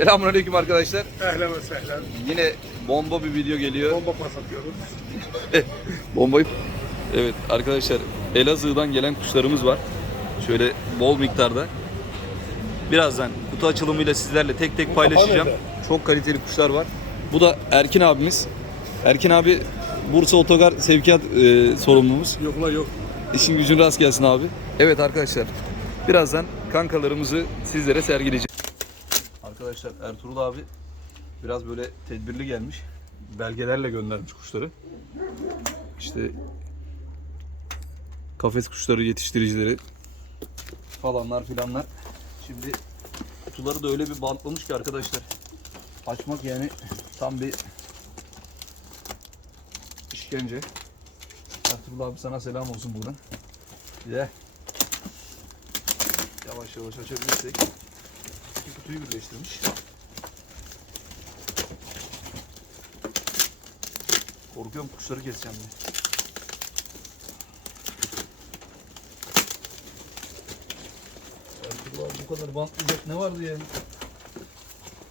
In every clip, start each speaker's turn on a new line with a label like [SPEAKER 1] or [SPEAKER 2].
[SPEAKER 1] Selamünaleyküm arkadaşlar.
[SPEAKER 2] Ehlen ve sehlen.
[SPEAKER 1] Yine bomba bir video geliyor.
[SPEAKER 2] Bomba pas atıyoruz.
[SPEAKER 1] Bombayı... Evet arkadaşlar Elazığ'dan gelen kuşlarımız var. Şöyle bol miktarda. Birazdan kutu açılımıyla sizlerle tek tek paylaşacağım. Çok kaliteli kuşlar var. Bu da Erkin abimiz. Erkin abi Bursa Otogar Sevkiyat e, sorumlumuz.
[SPEAKER 2] Yok la yok.
[SPEAKER 1] İşin gücün rast gelsin abi. Evet arkadaşlar. Birazdan kankalarımızı sizlere sergileyeceğim. Arkadaşlar Ertuğrul abi biraz böyle tedbirli gelmiş. Belgelerle göndermiş kuşları. İşte kafes kuşları yetiştiricileri falanlar filanlar. Şimdi kutuları da öyle bir bantlamış ki arkadaşlar. Açmak yani tam bir işkence. Ertuğrul abi sana selam olsun buradan. Bir de yavaş yavaş açabilirsek kutuyu birleştirmiş. Korkuyorum kuşları keseceğim diye. Ertuğrul abi bu kadar bantlayacak ne vardı yani?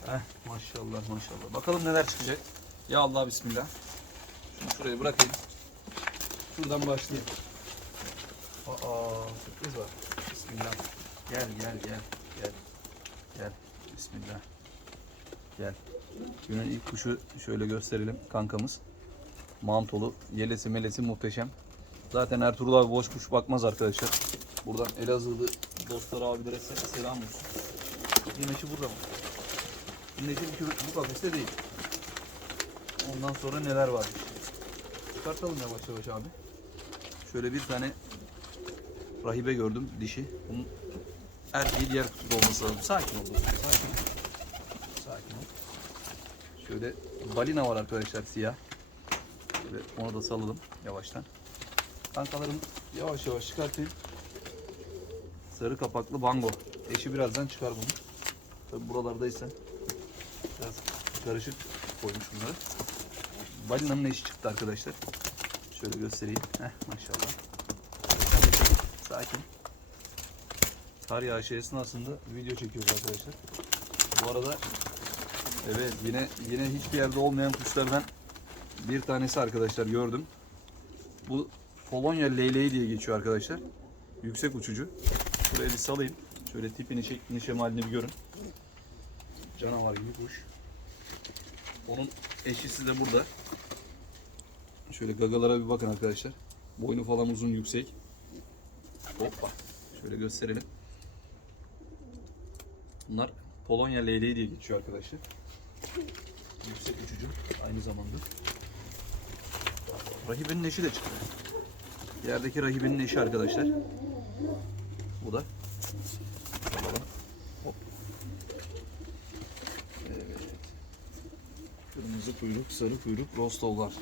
[SPEAKER 1] Heh, maşallah maşallah. Bakalım neler çıkacak. Ya Allah bismillah. Şunu şuraya bırakayım. Şuradan başlayayım. Aa sürpriz var. Bismillah. Gel gel gel gel. Gel. Bismillah. Gel. Günün ilk kuşu şöyle gösterelim kankamız. Mantolu. Yelesi melesi muhteşem. Zaten Ertuğrul abi boş kuş bakmaz arkadaşlar. Buradan Elazığlı dostlar abilere se- selam olsun. Güneşi burada mı? Güneşi bu kafeste değil. Ondan sonra neler var? Çıkartalım yavaş yavaş abi. Şöyle bir tane rahibe gördüm dişi. Bunun erkeği diğer kutuda olması lazım. Sakin ol dostum, sakin ol. Sakin ol. Şöyle balina var arkadaşlar siyah. Şöyle onu da salalım yavaştan. Kankalarım yavaş yavaş çıkartayım. Sarı kapaklı bango. Eşi birazdan çıkar bunu. Tabi buralardaysa biraz karışık koymuş bunları. Balinanın eşi çıktı arkadaşlar. Şöyle göstereyim. Heh maşallah. Sakin. Kar yağışı esnasında video çekiyoruz arkadaşlar. Bu arada evet yine yine hiçbir yerde olmayan kuşlardan bir tanesi arkadaşlar gördüm. Bu Polonya leyleği diye geçiyor arkadaşlar. Yüksek uçucu. Şuraya bir salayım. Şöyle tipini, şeklini, şemalini bir görün. Canavar gibi kuş. Onun eşisi de burada. Şöyle gagalara bir bakın arkadaşlar. Boynu falan uzun yüksek. Hoppa. Şöyle gösterelim. Bunlar Polonya leyleği diye geçiyor arkadaşlar. Yüksek uçucu aynı zamanda. Rahibenin eşi de çıktı. Yerdeki rahibenin eşi arkadaşlar. Bu da. Hop. Evet. Kırmızı kuyruk, sarı kuyruk, rostovlar.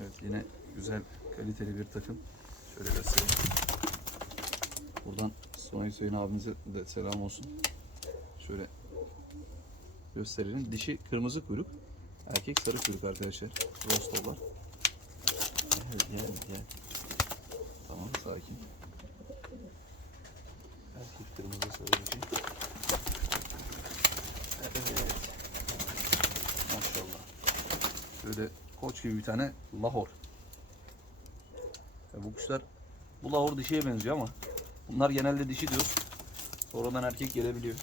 [SPEAKER 1] Evet yine güzel kaliteli bir takım. Şöyle göstereyim. Buradan Sonay Hüseyin abimize de selam olsun. Şöyle gösterelim. Dişi kırmızı kuyruk. Erkek sarı kuyruk arkadaşlar. Rostovlar. Gel gel gel. Tamam sakin. Erkek kırmızı sarı dişi. Evet. Maşallah. Şöyle koç gibi bir tane lahor. Ya bu kuşlar bu lahor dişiye benziyor ama bunlar genelde dişi diyoruz. Sonradan erkek gelebiliyor.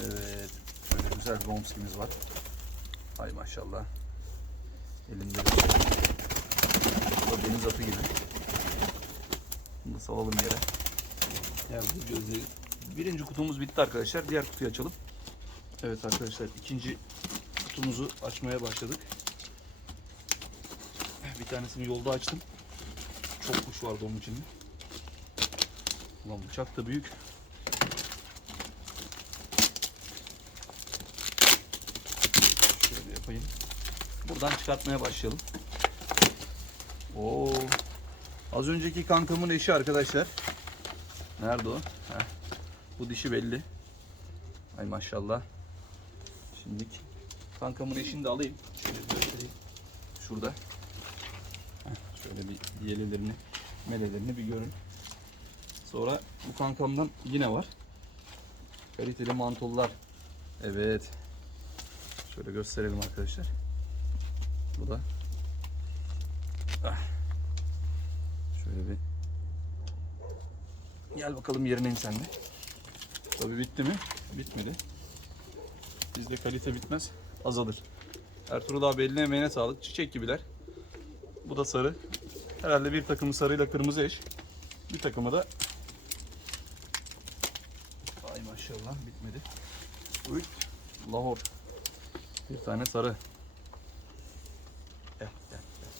[SPEAKER 1] Evet. Böyle güzel bir omskimiz var. Hay maşallah. Elimde şey. Bu deniz atı gibi. Bunu da salalım yere. Yani bu gözleri. Birinci kutumuz bitti arkadaşlar. Diğer kutuyu açalım. Evet arkadaşlar ikinci kutumuzu açmaya başladık. Bir tanesini yolda açtım. Çok kuş vardı onun içinde. Ulan bıçak da büyük. Şöyle yapayım. Buradan çıkartmaya başlayalım. Oo. Az önceki kankamın eşi arkadaşlar. Nerede o? Heh. Bu dişi belli. Ay maşallah. Şimdilik kankamın eşini de alayım. Şöyle göstereyim. Şurada. Heh, Şöyle bir diyelelerini, melelerini bir görün. Sonra bu kankamdan yine var. Kaliteli mantollar. Evet. Şöyle gösterelim arkadaşlar. Bu da. Ah. Şöyle bir. Gel bakalım yerine in sen de. Tabii bitti mi? Bitmedi. Bizde kalite bitmez. Azalır. Ertuğrul abi eline emeğine sağlık. Çiçek gibiler. Bu da sarı. Herhalde bir takımı sarıyla kırmızı eş. Bir takımı da Ay maşallah bitmedi. Üç lahor. Bir tane sarı. Gel gel gel.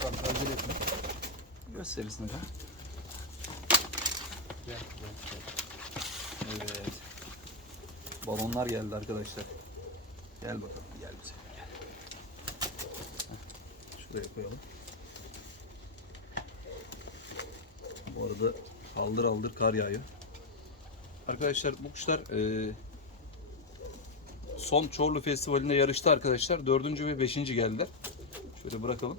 [SPEAKER 1] Tamam acele etme.
[SPEAKER 2] Gel, gel, gel.
[SPEAKER 1] Evet. Balonlar geldi arkadaşlar. Gel bakalım gel bize. Gel. Heh, Şuraya koyalım. Bu arada aldır aldır kar yağıyor. Arkadaşlar bu kuşlar e, son Çorlu Festivali'nde yarıştı arkadaşlar. Dördüncü ve beşinci geldiler. Şöyle bırakalım.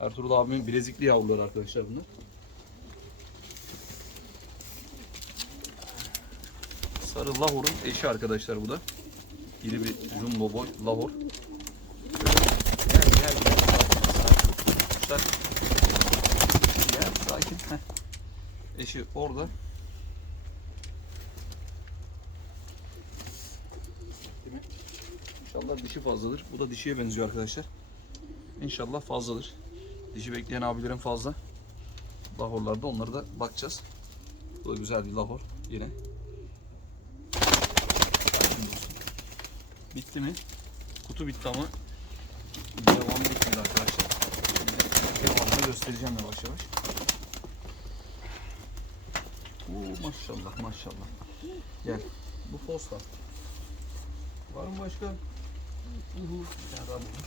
[SPEAKER 1] Ertuğrul abimin bilezikli yavruları arkadaşlar bunlar. Sarı lahorun eşi arkadaşlar bu da. İri bir jumbo boy lahor. Gel gel gel. Kuşlar. Gel sakin. Heh. Eşi orada. İnşallah dişi fazladır. Bu da dişiye benziyor arkadaşlar. İnşallah fazladır. Dişi bekleyen abilerin fazla. Lahorlarda onları da bakacağız. Bu da güzel bir lahor yine. Bitti mi? Kutu bitti ama devam bitmedi arkadaşlar. Devamını göstereceğim yavaş yavaş. Oo, maşallah maşallah. Gel. Bu posta. Var mı başka? Uhu. Bir tane daha buldum.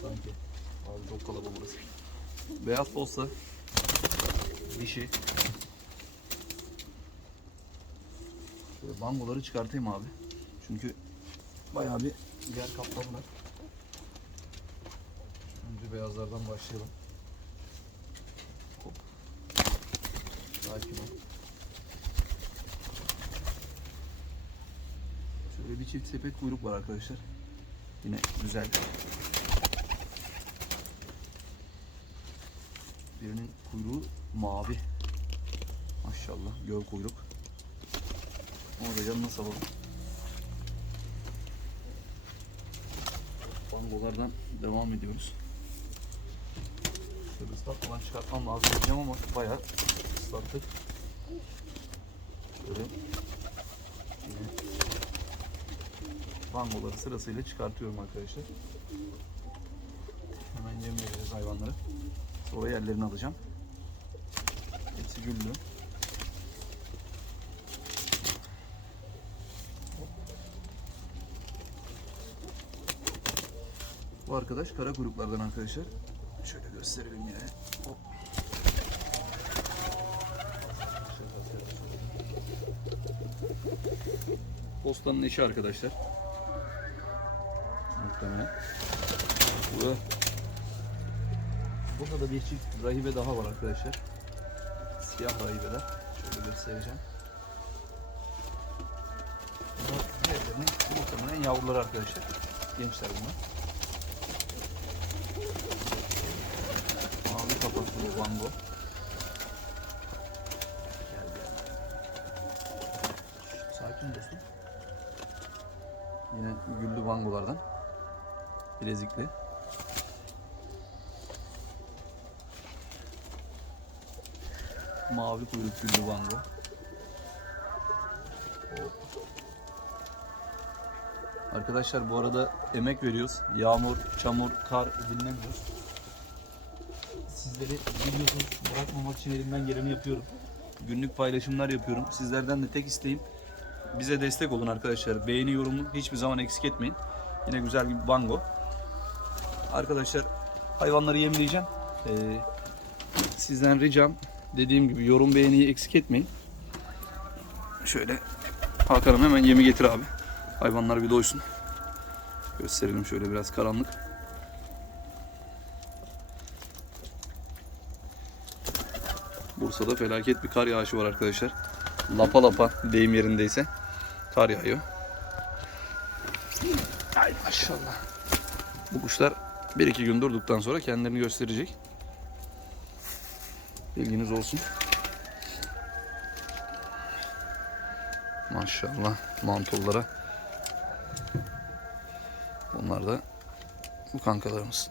[SPEAKER 1] Sanki. Abi çok kalabalık burası. Beyaz posta. Dişi. Şöyle bangoları çıkartayım abi. Çünkü bayağı bir yer kapladılar. Önce beyazlardan başlayalım. Hop. Sakin ol. Şöyle bir çift sepet kuyruk var arkadaşlar. Yine güzel. Birinin kuyruğu mavi. Maşallah göl kuyruk. Onu da yanına salalım. Bangolardan devam ediyoruz. Şöyle ıslatmadan çıkartmam lazım diyeceğim ama bayağı ıslattık. Şöyle yine bangoları sırasıyla çıkartıyorum arkadaşlar. Hemen yem vereceğiz hayvanlara. Sonra yerlerini alacağım. Hepsi güllü. Bu arkadaş kara kuyruklardan arkadaşlar. Şöyle gösterelim yine. Postanın eşi arkadaşlar. Muhtemelen. Burada, burada da bir çift rahibe daha var arkadaşlar. Siyah rahibeler. Şöyle göstereceğim. Bunlar diğerlerinin muhtemelen yavruları arkadaşlar. Gençler bunlar. Mavi kapaklı bir bango. Gel gel. Sakin dostum. Yine güllü bangolardan. Bilezikli. Mavi kuyruk güllü bango. Hop. Arkadaşlar bu arada emek veriyoruz. Yağmur, çamur, kar dinlemiyoruz sizleri biliyorsunuz bırakmamak için elimden geleni yapıyorum. Günlük paylaşımlar yapıyorum. Sizlerden de tek isteğim bize destek olun arkadaşlar. Beğeni yorumu hiçbir zaman eksik etmeyin. Yine güzel bir bango. Arkadaşlar hayvanları yemleyeceğim. Ee, sizden ricam dediğim gibi yorum beğeniyi eksik etmeyin. Şöyle Hakan'ım hemen yemi getir abi. Hayvanlar bir doysun. Gösterelim şöyle biraz karanlık. Bu Bursa'da felaket bir kar yağışı var arkadaşlar. Lapa lapa deyim yerindeyse kar yağıyor. Ay maşallah. Bu kuşlar bir iki gün durduktan sonra kendilerini gösterecek. Bilginiz olsun. Maşallah mantollara. Bunlar da bu kankalarımız.